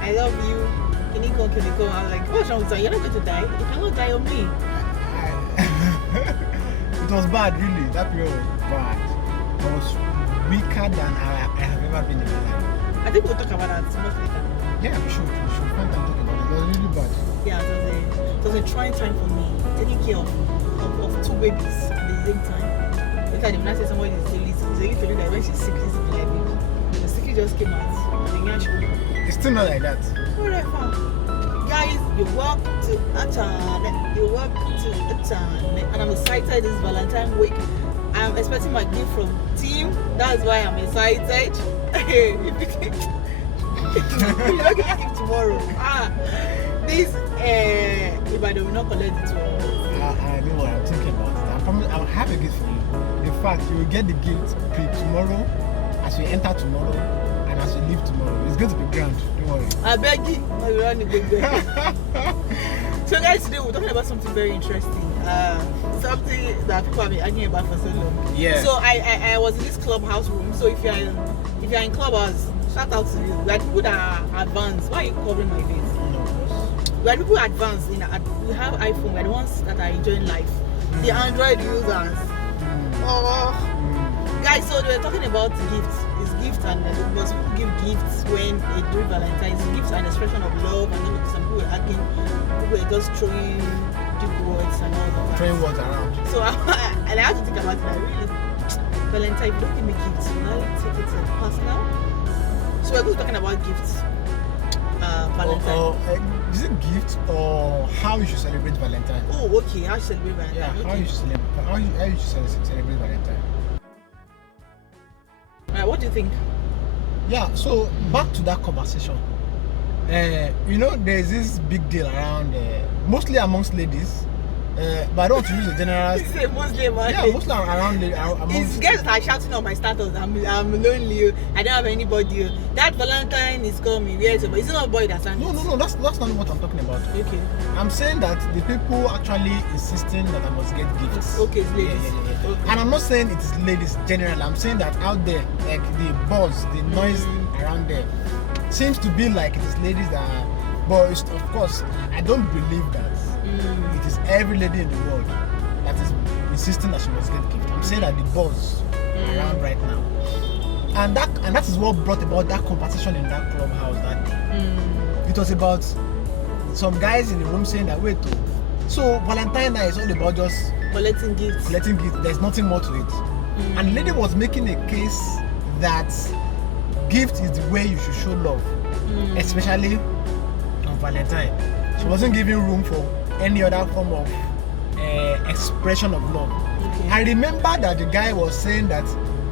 I love you. Kiniko. I was like, what's wrong with you? You're not going to die. You cannot die on me. It was bad, really. That period was bad. It was weaker than I have ever been in my life. I think we'll talk about that much later. Yeah, we should find time to talk about it. It was really bad. Yeah, it was a trying time for me, taking care of two babies at the same time. Later, when I say somebody is really told you that when she's sick, she's like the sickness just came out. It's still not like that. Whatever. Guys, you walk to a turn, and I'm excited this Valentine week. I'm expecting my gift from team. That's why I'm excited. You're not gonna give tomorrow. This if I do not collect it tomorrow. I know what I'm thinking about it. I promise I'll have a gift for you. In fact, you will get the gift tomorrow, as we enter tomorrow, and as we leave tomorrow. It's going to be grand. Don't worry. I beg you. So guys, today we're talking about something very interesting. Something that people have been arguing about for so long. Yeah. So I was in this clubhouse room. So if you're in clubhouse, shout out to you. We are people that are advanced. Why are you covering my face? We are people advanced. We have iPhone. We are the ones that are enjoying life. The Android users. Guys, so they were talking about gifts. It's gifts, and because people give gifts when they do Valentine's. Gifts are an expression of love, and then some people were arguing. People were just throwing deep words and all of that. Throwing words around. So I had to think about it. I really, Valentine, don't give me gifts. Now take it personal. So we're going to be talking about gifts. Valentine. Is it gift or how you should celebrate Valentine? Oh, okay. How you celebrate Valentine? Yeah, okay. how you should celebrate Valentine. Alright, what do you think? Yeah, so back to that conversation. There's this big deal around, mostly amongst ladies, but I don't want to use a general. This is a Muslim man. Yeah, mostly around amongst. It's girls that are shouting on my status. I'm lonely. I don't have anybody. That Valentine is coming. Where is it? But it's not a boy that's angry. No. That's not what I'm talking about. Okay. I'm saying that the people actually insisting that I must get gifts. Okay, it's ladies. Yeah. Okay. And I'm not saying it is ladies generally. I'm saying that out there, like the buzz, the noise around there, seems to be like it is ladies that are. But of course, I don't believe that it is every lady in the world that is insisting that she must get gifts. I'm saying that the buzz around right now, and that is what brought about that conversation in that clubhouse that day. It was about some guys in the room saying that so Valentine Day is all about just collecting gifts. There's nothing more to it. And the lady was making a case that gift is the way you should show love, especially on Valentine. She wasn't giving room for any other form of expression of love. Okay. I remember that the guy was saying that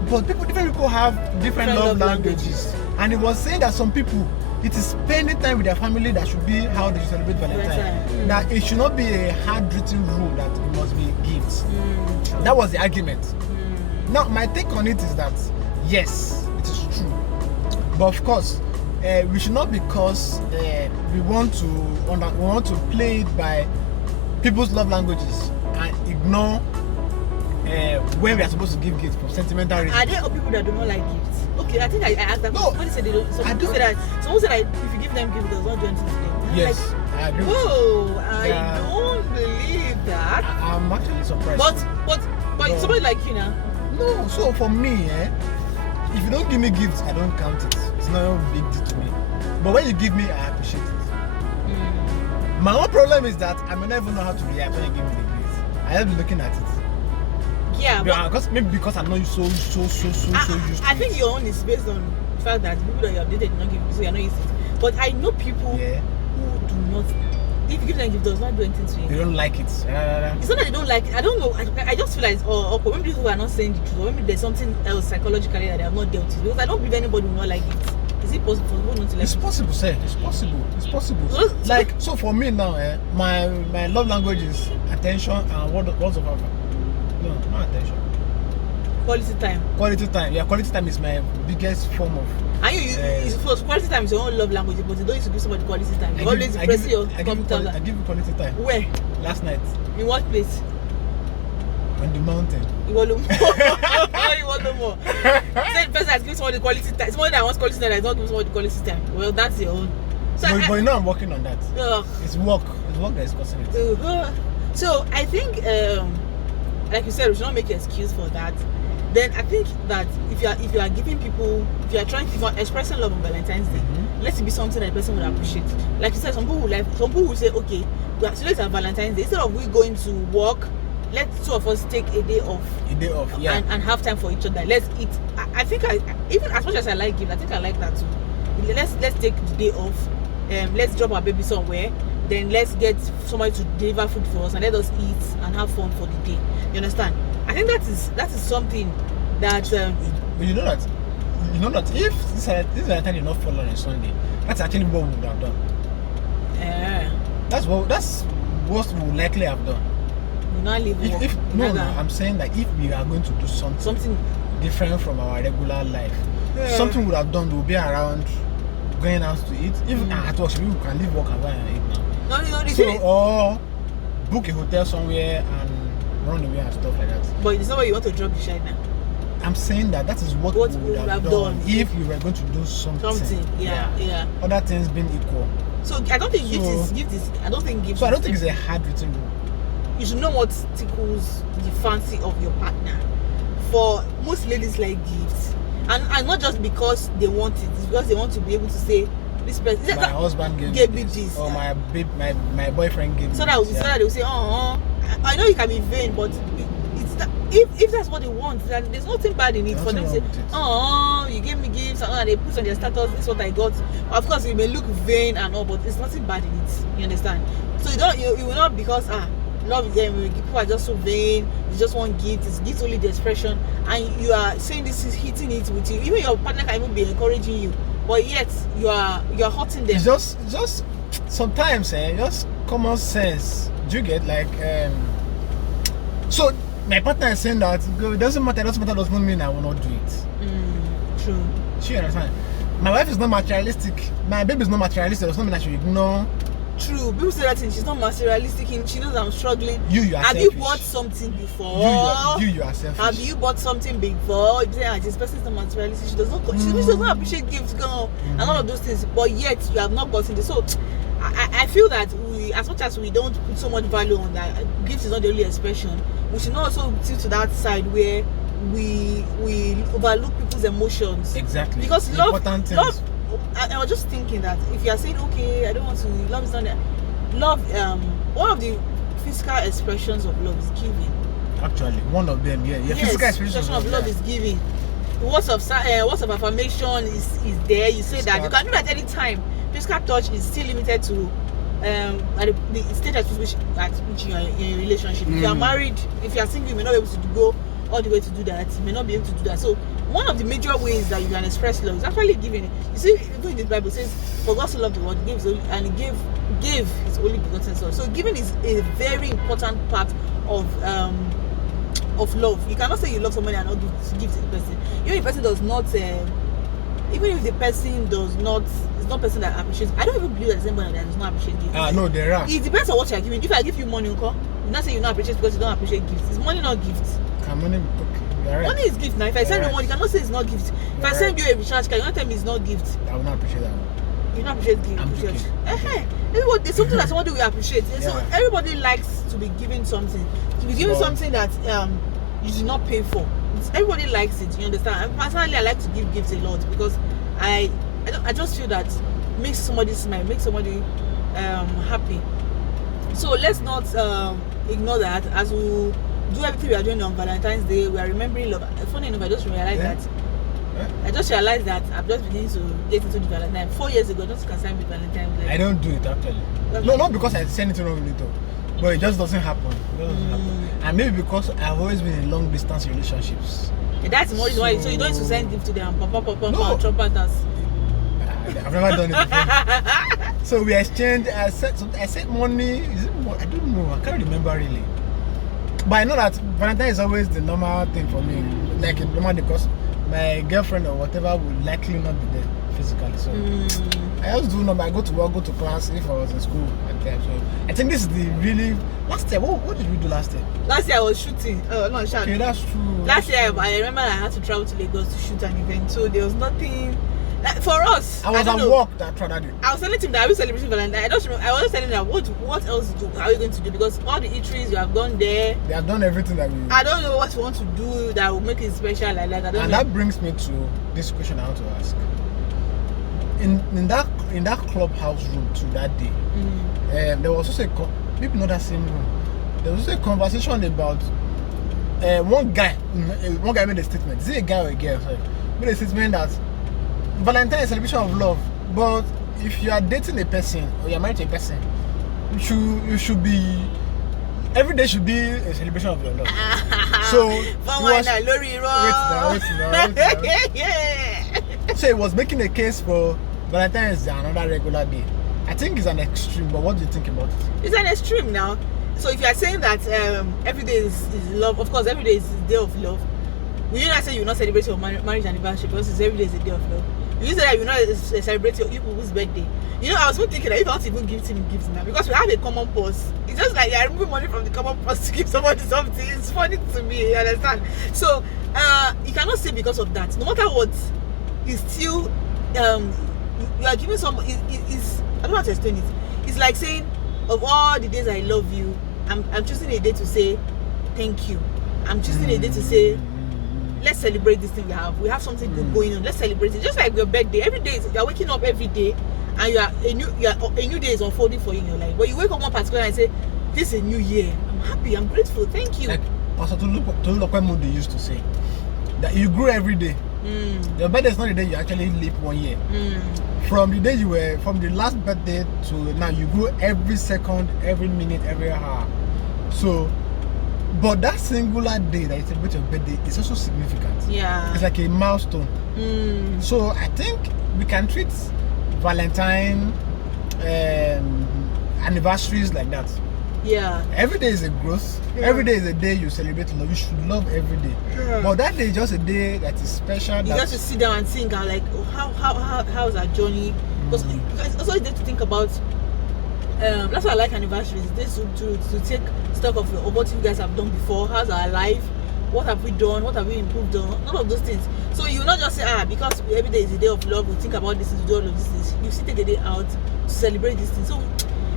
because different people have different love languages, and he was saying that some people, it is spending time with their family that should be how they should celebrate Valentine. That it should not be a hard-written rule that it must be gifts. That was the argument. Now, my take on it is that yes, it is true, but of course, we should not, because we want to play it by people's love languages and ignore when we are supposed to give gifts for sentimental reasons. Are there people that do not like gifts? Okay, I think I asked that. No, Somebody said they don't. Someone said that if you give them gifts, it does not do anything to them. Yes, like, I agree. Whoa, I don't believe that. I'm actually surprised. But No. somebody like you now. No, so for me, if you don't give me gifts, I don't count it. It's not a big deal to me. But when you give me, I appreciate it. My own problem is that I may not even know how to react when you give me the gifts. I have been looking at it. Yeah, because I'm not so used to I it. think your own is based on the fact that the people that you have dated do not give you, so you're not used to it. But I know people who do not. If you give them a gift, does not do anything to you. They don't like it. It's not that they don't like it. I don't know. I just feel like it's awkward. Maybe people are not saying the truth, or maybe there's something else psychologically that they have not dealt with. Because I don't believe anybody will not like it. Is it possible for people not to like it? It's possible, sir. It's possible. So for me now, my love language is attention and words of affirmation. No, not attention. Quality time. Yeah, quality time is my biggest form of. And you quality time is your own love language, but you don't used to give somebody quality time. You always press your computer. I give you quality time. Where? Last night. In what place? On the mountain. You want no more. You want no more. Say the person has given somebody quality time. Somebody that wants quality time that is not giving somebody quality time. Well, that's your own. So but you know I'm working on that. Ugh. It's work that is causing it. So I think, like you said, we should not make an excuse for that. Then I think that if you are giving people, if you are trying to expressing love on Valentine's Day, let it be something that the person would appreciate. Like you said, some people will say, okay, today's our Valentine's Day. Instead of we going to work, let two of us take a day off. Yeah. And have time for each other. Let's eat. I think even as much as I like gift, I think I like that too. Let's take the day off. Let's drop our baby somewhere. Then let's get somebody to deliver food for us and let us eat and have fun for the day. You understand? I think that is something that. You know that if this Valentine did not fall on a Sunday, that's actually what we would have done. That's what we would likely have done. You not leave work. No, I'm saying that if we are going to do something different from our regular life, something we would have done. We'll be around, going out to eat. Even at work, we can leave work and go and eat now. No. So or book a hotel somewhere and run away and stuff like that. But it's not where you want to drop the shine now. I'm saying that is what we would have done if we were going to do something. Yeah. Other things being equal. So I don't think gift is. I don't think gift. So I don't think it's a hard written rule. You should know what tickles the fancy of your partner. For most ladies like gifts, and not just because they want it, it's because they want to be able to say, this person, my husband gave me this, or my boyfriend gave me so that they will say, I know you can be vain, but it's that, if that's what they want, then there's nothing bad in it for them to say, you gave me gifts, and they put on their status, this is what I got. Of course, it may look vain and all, but there's nothing bad in it. You understand? So you will not, because love them, people are just so vain, you just want gifts, it's gifts only the expression, and you are saying this is hitting it with you. Even your partner can even be encouraging you, but yet you are hurting them. It's just sometimes just common sense. Do you get so my partner is saying that it doesn't matter does not mean I will not do it. True. She understand. My wife is not materialistic, my baby is not materialistic, does not mean I should ignore. True. People say that she's not materialistic. She knows I'm struggling. You are Have selfish. you bought something before? You are selfish. Have you bought something before? You say, this person is not materialistic. She does not appreciate gifts, and all of those things. But yet you have not gotten this. So I feel that as much as we don't put so much value on that, gifts is not the only expression. We should not also tilt to that side where we overlook people's emotions. Exactly. Because love. I was just thinking that if you are saying, okay, I don't want to, love is not that. Love, one of the physical expressions of love is giving. Actually, one of them, yes, physical expression of love is giving. Words of affirmation is there. You say that you can do that any time. Physical touch is still limited to at the stage at which you are in a relationship. If you are married, if you are single, you may not be able to go all the way to do that. You may not be able to do that. So one of the major ways that you can express love is actually giving it. You see, even in the Bible, it says, for God so loved the world, and he gave his only begotten son. So giving is a very important part of love. You cannot say you love somebody and not give to the person. Even if the person does not, even if the person does not, it's not a person that appreciates. I don't even believe that there's anybody that does not appreciate gifts. No, there are. It depends on what you are giving. If I give you money, you not say you not appreciate because you don't appreciate gifts. It's money, not gifts. Money, okay. Money is gift now. If I send you money, you cannot say it's not gift. If I send you a recharge card, you not tell me it's not gift. I will not appreciate that. You not appreciate gift. There's something that somebody will appreciate. So everybody likes to be given something. To be given something that you did not pay for. Everybody likes it. You understand? And personally, I like to give gifts a lot because I just feel that makes somebody smile, makes somebody happy. So let's not ignore that as we do everything we are doing on Valentine's Day. We are remembering love. Funny enough, I just realized that I'm just beginning to get into the Valentine. 4 years ago, just concerned with Valentine. I don't do it actually. No, not because I say anything wrong with it, but it just doesn't happen. And maybe because I've always been in long distance relationships. That's more reason why. So you don't need to send gift to them. Papa, chop at us. I've never done it before. So we exchanged. I sent money. Is it more? I don't know. I can't remember really. But I know that Valentine is always the normal thing for me. Like normal because my girlfriend or whatever would likely not be there physically. So I just do normal. I go to work, go to class if I was in school at the time. So I think this is the really last year. What did we do last year? Last year I was shooting. Oh no, okay, that's true. Last year I remember I had to travel to Lagos to shoot an event. So there was nothing. Like, for us, I was don't at know. work that day. I was telling him that I will celebrating Valentine. I was telling him that what else are you going to do? Because all the eateries you have gone there. They have done everything that we. I don't know what you want to do that will make it special like that. I don't know. And that brings me to this question I want to ask. In that clubhouse room too that day, there was also people know that same room. There was also a conversation about one guy made a statement. Is it a guy or a girl? Sorry. Made a statement that Valentine is a celebration of love, but if you are dating a person or you're married to a person, you should be every day should be a celebration of your love. So so it was making a case for Valentine is another regular day. I think it's an extreme, but what do you think about it? It's an extreme now. So if you are saying that every day is love, of course every day is a day of love. Will you not say you will not celebrate your marriage anniversary because it's every day is a day of love? You say that you will not celebrate your people's birthday. You know, I was even thinking that if I want to even give him gifts now, because we have a common purse. It's just like you're removing money from the common purse to give somebody something. It's funny to me, you understand? So you cannot say because of that. No matter what, it's still you are giving someone. It's I don't know how to explain it. It's like saying, of all the days I love you, I'm choosing a day to say thank you. I'm choosing a day to say, let's celebrate this thing we have. We have something good going on. Let's celebrate it. Just like your birthday. Every day you're waking up every day, and a new day is unfolding for you in your life. But you wake up one particular and say, this is a new year. I'm happy. I'm grateful. Thank you. Like Pastor Tolu used to say that you grow every day. Your birthday is not the day you actually live 1 year. From the day from the last birthday to now, you grow every second, every minute, every hour. So, but that singular day that you celebrate your birthday is also significant. Yeah. It's like a milestone. So I think we can treat Valentine anniversaries like that. Yeah. Every day is a growth. Yeah. Every day is a day you celebrate love. You should love every day. Yeah. But that day is just a day that is special. You got to sit down and think and like, how's our journey? Because it's also a day to think about. That's why I like anniversaries. It's to take stock of what you guys have done before. How's our life? What have we done? What have we improved on? None of those things. So you will not just say, because every day is a day of love, we think about this, we do all of these things. You still take a day out to celebrate these things. So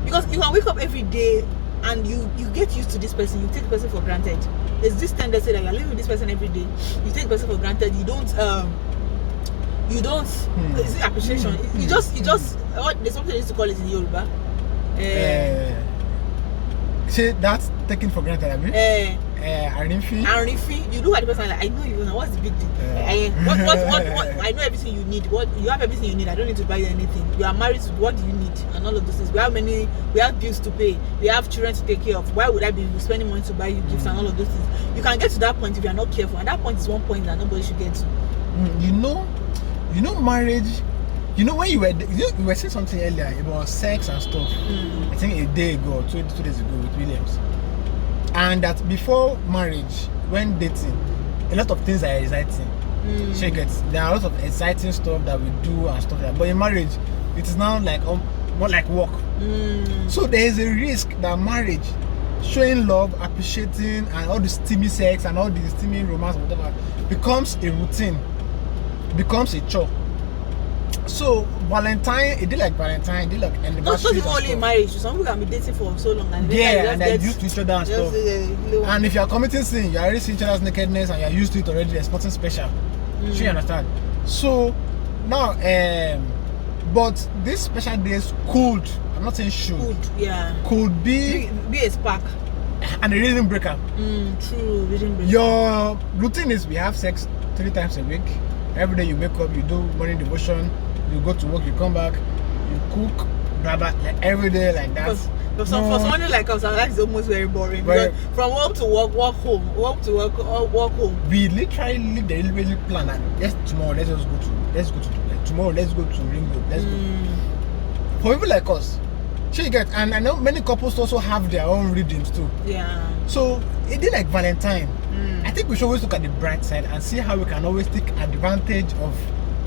because you can wake up every day and you get used to this person, you take the person for granted. There's this tendency that you're living with this person every day. You take the person for granted. You don't is it appreciation? You just there's something they used to call it in Yoruba. See, that's taken for granted, I mean. Arifi. You look at the person like, I know you know what's the big deal. What I know everything you need. What you have everything you need. I don't need to buy you anything. You are married to what do you need and all of those things. We have bills to pay. We have children to take care of. Why would I be spending money to buy you gifts and all of those things? You can get to that point if you are not careful, and that point is one point that nobody should get to. You know marriage. You know when you were saying something earlier about sex and stuff. I think a day ago, 2 days ago with Williams. And that before marriage, when dating, a lot of things are exciting. There are a lot of exciting stuff that we do and stuff like that. But in marriage, it is now like more like work. So there is a risk that marriage, showing love, appreciating, and all the steamy sex and all the steamy romance, whatever, becomes a routine, becomes a chore. So a day like Valentine, a day like anniversary. Not even only in marriage. Some people can be dating for so long and they're used to each other and stuff. And if you are committing sin, you are already seeing each other's nakedness and you are used to it already. There's nothing special. So you understand? So now, but these special days could, I'm not saying should, could be a spark and a rhythm breaker. True, rhythm breaker. Your routine is we have sex 3 times a week. Every day you wake up, you do morning devotion, you go to work, you come back, you cook, blah blah, like every day like that. For someone like us, our life is almost very boring. Because from work to work home, work to work home. We literally live the really plan that tomorrow let's go to tomorrow let's go to Ring Road, let's go. For people like us, so you get, and I know many couples also have their own readings too. Yeah. So a day like Valentine, I think we should always look at the bright side and see how we can always take advantage of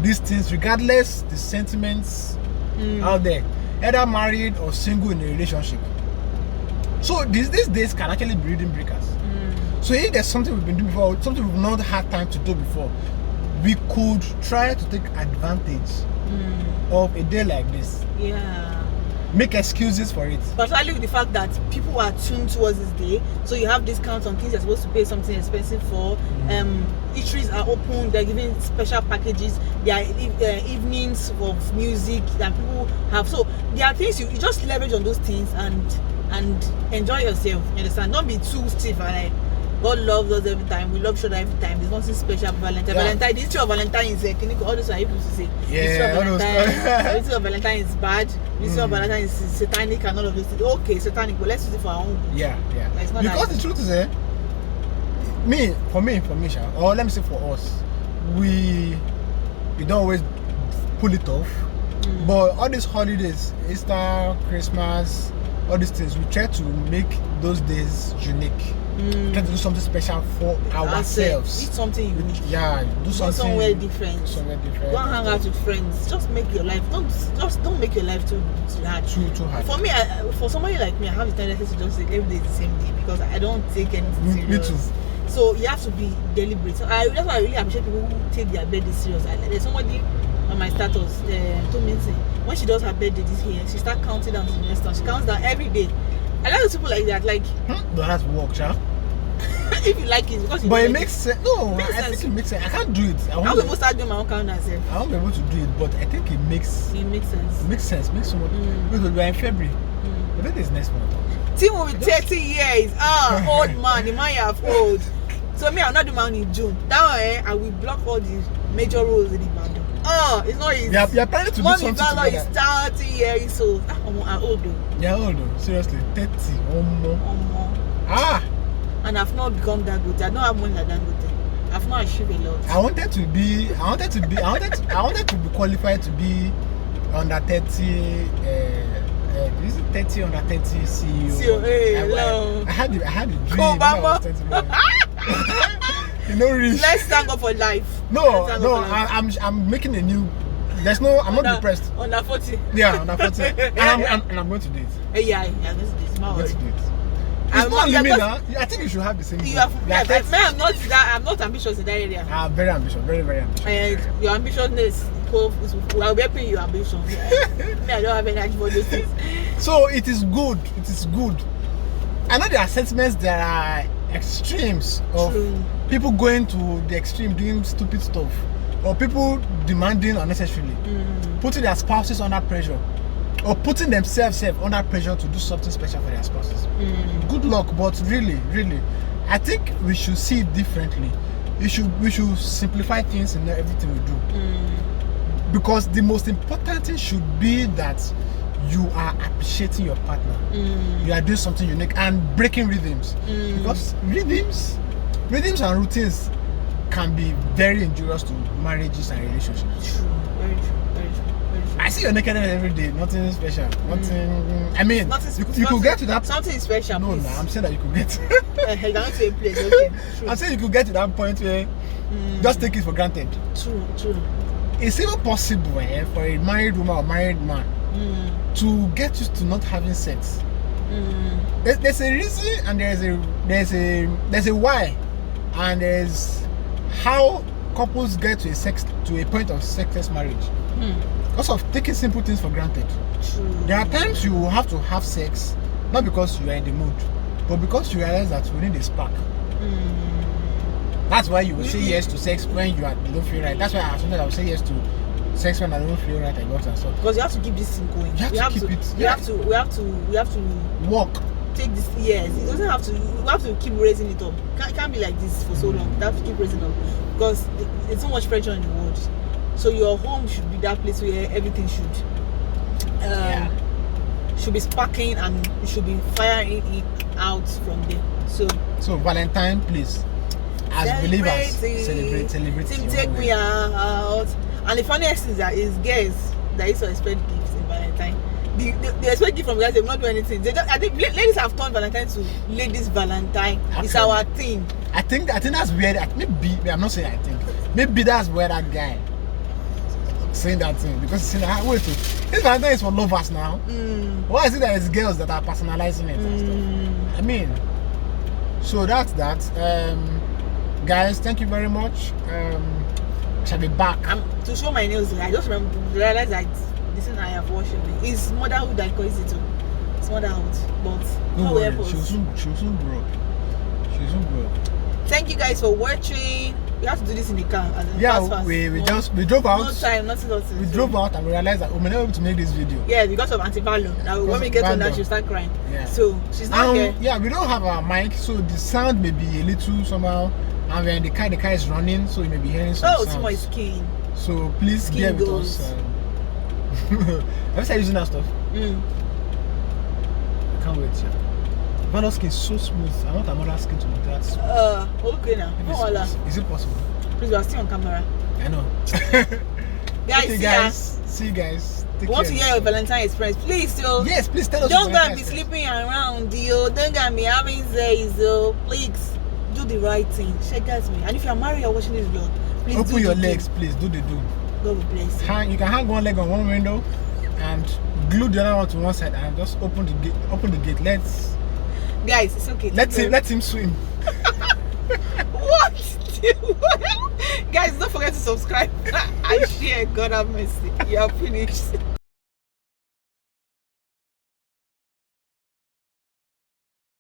these things, regardless the sentiments out there, either married or single in a relationship. So these days can actually be rhythm breakers. So if there's something we've been doing before, something we've not had time to do before, we could try to take advantage of a day like this. Yeah. Make excuses for it. Particularly with the fact that people are tuned towards this day, so you have discounts on things you're supposed to pay something expensive for. Eateries are open, they're giving special packages, there are evenings of music that people have. So there are things you just leverage on those things and enjoy yourself. You understand? Don't be too stiff and like God loves us every time. We love each other every time. There's nothing special about Valentine. Valentine, the history of Valentine is all those are able to say. The history of Valentine, the history of Valentine is bad. The history of Valentine is satanic and all of those things. Okay, satanic, but let's use it for our own good. Yeah. It's not Because nice. the truth is, for me, or let me say for us, we don't always pull it off. But all these holidays, Easter, Christmas, all these things, we try to make those days unique. Try to do something special for ourselves. Eat something unique. Yeah, do something somewhere different. Go and hang out with friends. Just make your life. Don't make your life too hard. Too hard. For me, for somebody like me, I have the tendency to just say every day is the same day because I don't take anything serious. Me too. So you have to be deliberate. So that's why I really appreciate people who take their birthday serious. There's somebody on my status, told me when she does her birthday this year, she starts counting down to the next one. She counts down every day. I like people like that. Like, but that's work, child. If you like it, because you but like it makes sense. No, I think it makes sense. I can't do it. I won't be able to start doing my own countdown. I won't be able to do it, but I think it makes sense. It makes sense. Makes so much. Because we are in February. The birthday is next month. Tim will be 30 years. Old man. The man you have old. So me, I'm not doing my own in June. That way, I will block all the major roads in the band. It's not easy. You're planning to do something together. Mommy is 30 years old. I'm old though. You're old though. Seriously, 30 or more. And I've not become that good. I don't have money like that good. I've not achieved a lot. I wanted to be qualified to be under 30. Is it 30 under 30 CEO? I had a dream. When I was 21. You know, really. Let's thank God for life. No. I'm making a new. I'm not depressed. Under 40. Yeah, under 40. and I'm going to do it. Yeah, I'm going to do it. I'm going to do it. It's not limit now. I think you should have the same goal. I'm not ambitious in that area. I'm very ambitious, very ambitious. Your ambitiousness will be helping your ambition. Me, I don't have energy for those things. So it is good. I know there are sentiments, there are extremes of people going to the extreme, doing stupid stuff, or people demanding unnecessarily, putting their spouses under pressure, or putting themselves under pressure to do something special for their spouses. Good luck, but really, I think we should see it differently. We should simplify things in everything we do. Because the most important thing should be that you are appreciating your partner. You are doing something unique and breaking rhythms. Because rhythms and routines can be very injurious to marriages and relationships. True, very true. I see your nakedness every day. Nothing special. Nothing. I mean, you could get to that. Something special. No, I'm saying that you could get. You're not to a place. Okay. I'm saying you could get to that point where just take it for granted. True. It's even possible for a married woman or married man to get used to not having sex. There's a reason, and there's a why, and there's how couples get to a point of sexless marriage. Because of taking simple things for granted. True. There are times you have to have sex, not because you are in the mood, but because you realize that you need a spark. That's why you will say yes to sex when you don't feel right. That's why sometimes I will say yes to sex when I don't feel right and and stuff. Because you have to keep this thing going. You have to keep it. We have to walk. Take this. Yes, it doesn't have to. You have to keep raising it up. It can't be like this for so long. You have to keep raising it up because there's so much pressure in the world. So your home should be that place where everything should be sparking and you should be firing it out from there. So Valentine, please, as believers, celebrate. Team, take me out. And the funniest is that it's girls that used to expect gifts in Valentine. They expect gifts from guys. They will not do anything. I think ladies have turned Valentine to ladies Valentine. Actually, it's our thing. I think that's weird. Maybe I'm not saying I think. Maybe that's where that guy saying that thing, because he's saying, wait, this Valentine is for lovers now. Why is it that it's girls that are personalizing it and stuff? I mean, so that's that. Guys, thank you very much. shall be back. To show my nails. I just realized that this is I have washed it. It's motherhood that causes it too. It's motherhood, but Don't worry, she'll soon grow up. She'll soon grow up. Thank you guys for watching. We have to do this in the car. Yeah, we drove out. No time, nothing. We drove out and we realized that we may not be able to make this video. Yeah, because of Auntie Valo. Now when we get on that, she'll start crying. Yeah. So she's not here. Yeah, we don't have our mic, so the sound may be a little somehow. And we're in the car is running, so you may be hearing some sounds. It's my skin. So please bear with us. Have you started using that stuff? I can't wait. Yeah. Valo's skin is so smooth. I want another skin to be that smooth. Okay now. Is it possible? Please, we are still on camera. I know. Guys, okay, see you guys. Want to hear your Valentine experience? Please, yes, please tell us. Don't go and be sleeping around, Don't go and be having sex, Please do the right thing. Check out me. And if you are married or watching this vlog, please open your legs, please. Do the do. God will bless you. You can hang one leg on one window and glue the other one to one side and just open the gate. Guys, it's okay. Let him swim. What? Guys, don't forget to subscribe and share. God have mercy. You are finished.